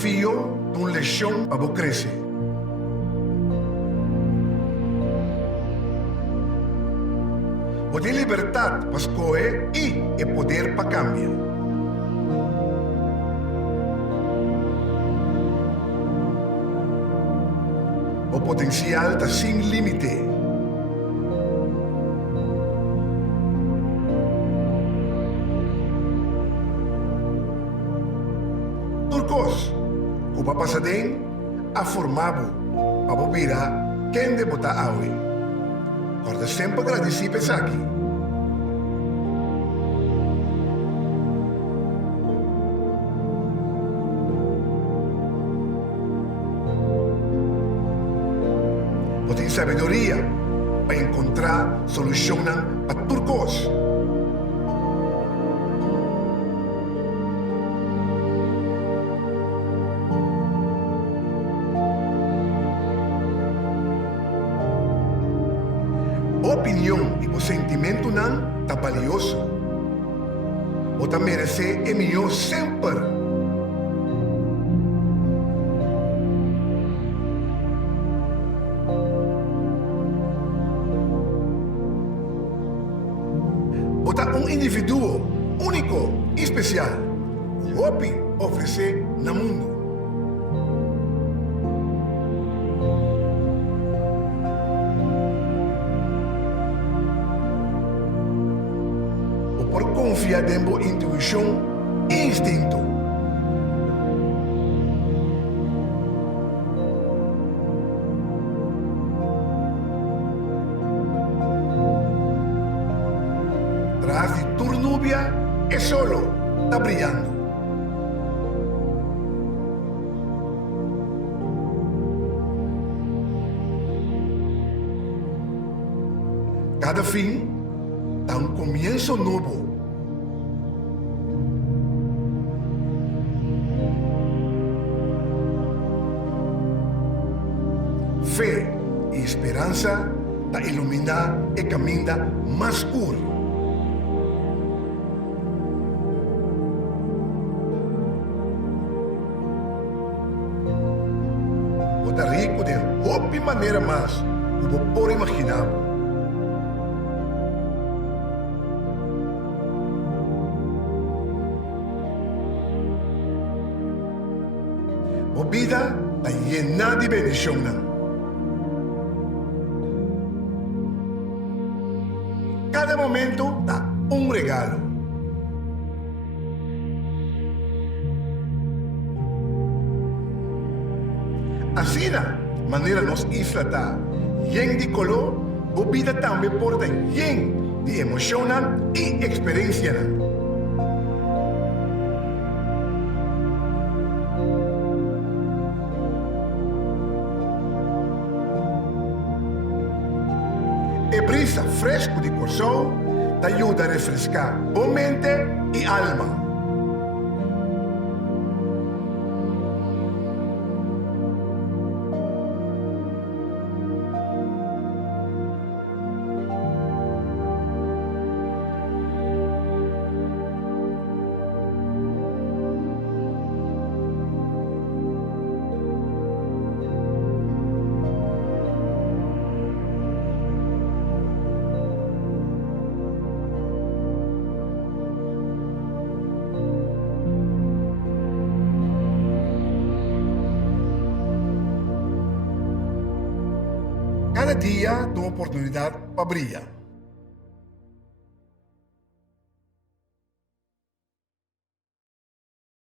desafio de uma lição para você crescer. Você tem liberdade para escolher e poder para cambiar. O potencial está sem limite. Turcos, o papasadem a formado para virar quem de botar hoje. Corda sempre agradecido pensar aqui. Você tem sabedoria para encontrar soluções para turcos. Opinião e o sentimento não está valioso. Você merece o melhor sempre. Você é um indivíduo único e especial. O OPI oferece no mundo. Por confiar em sua intuição e instinto. Tras de tu nubia, é solo, está brilhando. Cada fim dá um começo novo. Fé e esperança da iluminar e caminho mais escuro. Você é rico de outra maneira mais que você pode imaginar. A vida está llena de bendiciones. Cada momento da um regalo. Assim, da maneira nos isla está llena de color, a vida também porta llena de emoção e experiência. E brisa fresco de coração te ajuda a refrescar a mente e alma. Cada dia tem uma oportunidade para brilhar.